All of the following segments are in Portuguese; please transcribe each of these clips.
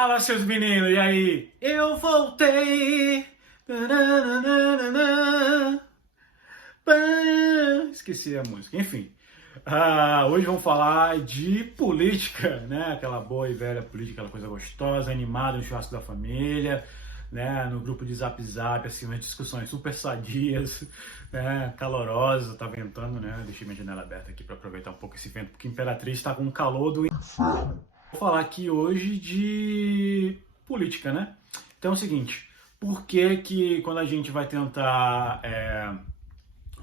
Fala, seus meninos, e aí? Eu voltei. Tananana. Esqueci a música, enfim. Hoje vamos falar de política, né? Aquela boa e velha política, aquela coisa gostosa, animada no churrasco da família, né? No grupo de Zap Zap, assim, umas discussões super sadias, né? Calorosas, tá ventando, né? Deixei minha janela aberta aqui para aproveitar um pouco esse vento, porque a Imperatriz está com um calor do inferno. Vou falar aqui hoje de política, né? Então é o seguinte, por que que quando a gente vai tentar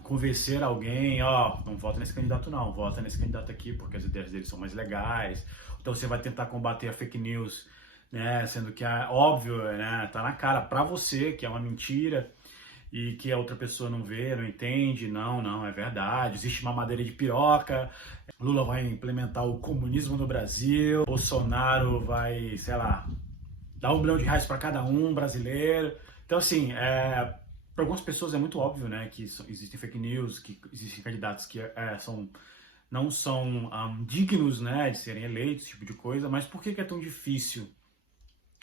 convencer alguém, ó, não vota nesse candidato não, vota nesse candidato aqui porque as ideias dele são mais legais. Então você vai tentar combater a fake news, né, sendo que é óbvio, né, tá na cara pra você que é uma mentira e que a outra pessoa não vê, não entende, não, é verdade, existe uma madeira de piroca, Lula vai implementar o comunismo no Brasil, Bolsonaro vai, sei lá, dar R$ 1 bilhão para cada um brasileiro. Então assim, para algumas pessoas é muito óbvio, né, que existem fake news, que existem candidatos que não são dignos, né, de serem eleitos, esse tipo de coisa, mas por que é tão difícil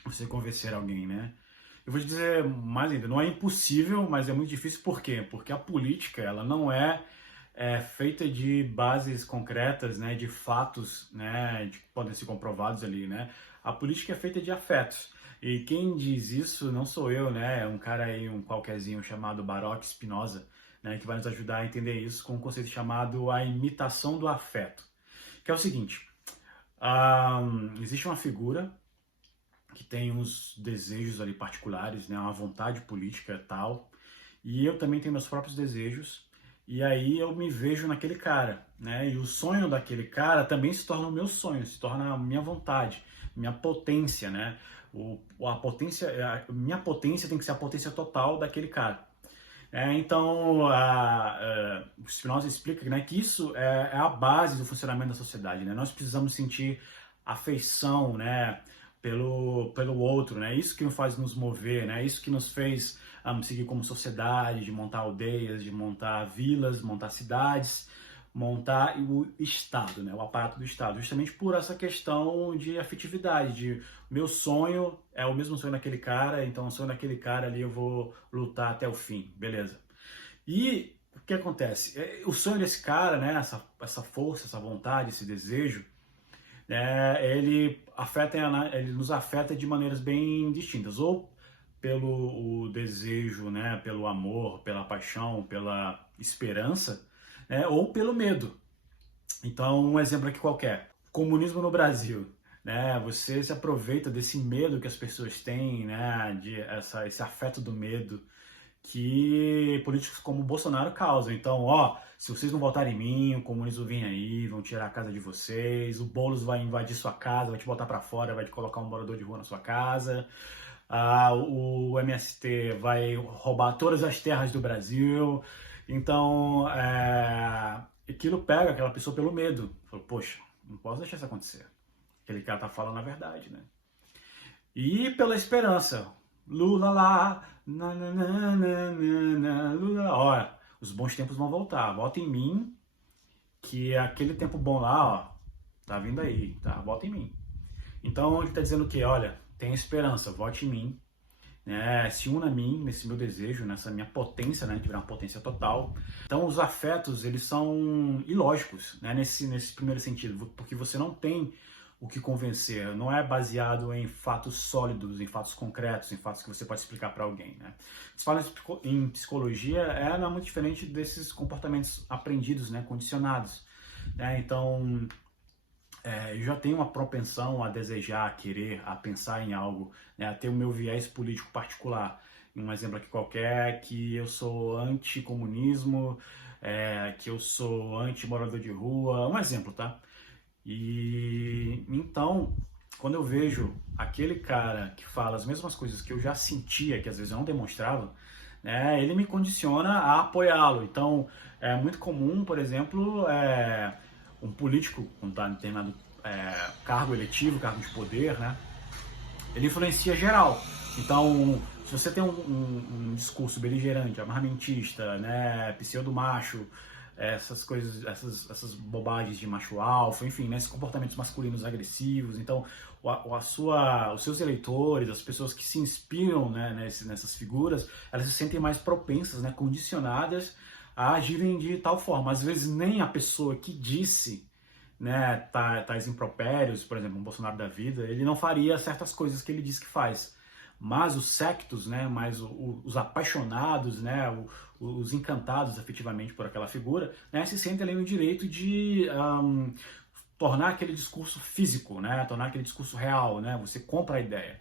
você convencer alguém, né? Eu vou te dizer mais ainda, não é impossível, mas é muito difícil. Por quê? Porque a política, ela não é feita de bases concretas, né, de fatos, né, que podem ser comprovados ali, né? A política é feita de afetos. E quem diz isso não sou eu, né? É um cara aí, um qualquerzinho chamado Baroque Spinoza, né, que vai nos ajudar a entender isso com um conceito chamado a imitação do afeto. Que é o seguinte, existe uma figura que tem uns desejos ali particulares, né, uma vontade política e tal, e eu também tenho meus próprios desejos, e aí eu me vejo naquele cara, né, e o sonho daquele cara também se torna o meu sonho, se torna a minha vontade, minha potência, né, minha potência tem que ser a potência total daquele cara. Então, o Spinoza explica, né, que isso é a base do funcionamento da sociedade, né, nós precisamos sentir afeição, né, pelo outro, né? Isso que nos faz nos mover, né? Isso que nos fez seguir como sociedade, de montar aldeias, de montar vilas, montar cidades, montar o Estado, né? O aparato do Estado, justamente por essa questão de afetividade, de meu sonho é o mesmo sonho daquele cara, então o sonho daquele cara ali eu vou lutar até o fim, beleza? E o que acontece? O sonho desse cara, né? Essa força, essa vontade, esse desejo, ele nos afeta de maneiras bem distintas, ou pelo desejo, né, pelo amor, pela paixão, pela esperança, né, ou pelo medo. Então, um exemplo aqui qualquer, comunismo no Brasil, né, você se aproveita desse medo que as pessoas têm, né, esse afeto do medo, que políticos como o Bolsonaro causam. Então, ó, se vocês não votarem em mim, o comunismo vem aí, vão tirar a casa de vocês, o Boulos vai invadir sua casa, vai te botar pra fora, vai te colocar um morador de rua na sua casa, o MST vai roubar todas as terras do Brasil. Então, aquilo pega aquela pessoa pelo medo. Fala, poxa, não posso deixar isso acontecer. Aquele cara tá falando a verdade, né? E pela esperança. Lula lá, Lula lá. Olha, os bons tempos vão voltar. Vota em mim, que aquele tempo bom lá, ó, tá vindo aí, tá? Vota em mim. Então ele tá dizendo que, olha, tem esperança, vote em mim, né? Se una a mim nesse meu desejo, nessa minha potência, né? De virar uma potência total. Então os afetos, eles são ilógicos, né? Nesse primeiro sentido, porque você não tem o que convencer, não é baseado em fatos sólidos, em fatos concretos, em fatos que você pode explicar para alguém, né? Se fala em psicologia, não é muito diferente desses comportamentos aprendidos, né, condicionados, né? Então, eu já tenho uma propensão a desejar, a querer, a pensar em algo, né, a ter o meu viés político particular. Um exemplo aqui qualquer, que eu sou anti-comunismo, que eu sou anti-morador de rua, um exemplo, tá? E então, quando eu vejo aquele cara que fala as mesmas coisas que eu já sentia, que às vezes eu não demonstrava, né, ele me condiciona a apoiá-lo. Então, é muito comum, por exemplo, um político, quando está em determinado cargo eletivo, cargo de poder, né, ele influencia geral. Então, se você tem um discurso beligerante, armamentista, né, pseudo-macho, essas coisas, essas bobagens de macho alfa, enfim, né, esses comportamentos masculinos agressivos. Então, os seus eleitores, as pessoas que se inspiram, né, nessas figuras, elas se sentem mais propensas, né, condicionadas a agirem de tal forma. Às vezes nem a pessoa que disse, né, tais impropérios, por exemplo, um Bolsonaro da vida, ele não faria certas coisas que ele diz que faz. Mas os sectos, né, mais os apaixonados, né, os encantados afetivamente por aquela figura, né, se sentem ali no direito de tornar aquele discurso físico, né, tornar aquele discurso real, né, você compra a ideia.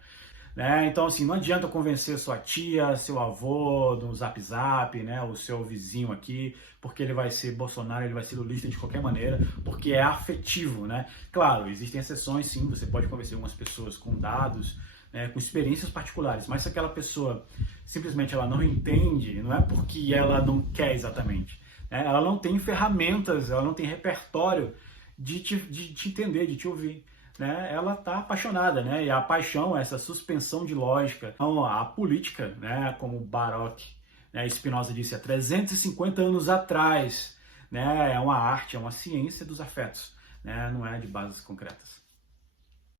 Né? Então, assim, não adianta convencer sua tia, seu avô no Zap Zap, né, o seu vizinho aqui, porque ele vai ser Bolsonaro, ele vai ser lulista de qualquer maneira, porque é afetivo, né? Claro, existem exceções, sim, você pode convencer algumas pessoas com dados, né, com experiências particulares, mas se aquela pessoa simplesmente ela não entende, não é porque ela não quer exatamente, né? Ela não tem ferramentas, ela não tem repertório de te entender, de te ouvir. Né, ela está apaixonada, né, e a paixão é essa suspensão de lógica. Então, a política, né, como Baroque, né, Spinoza disse há 350 anos atrás, né, é uma arte, é uma ciência dos afetos, né, não é de bases concretas.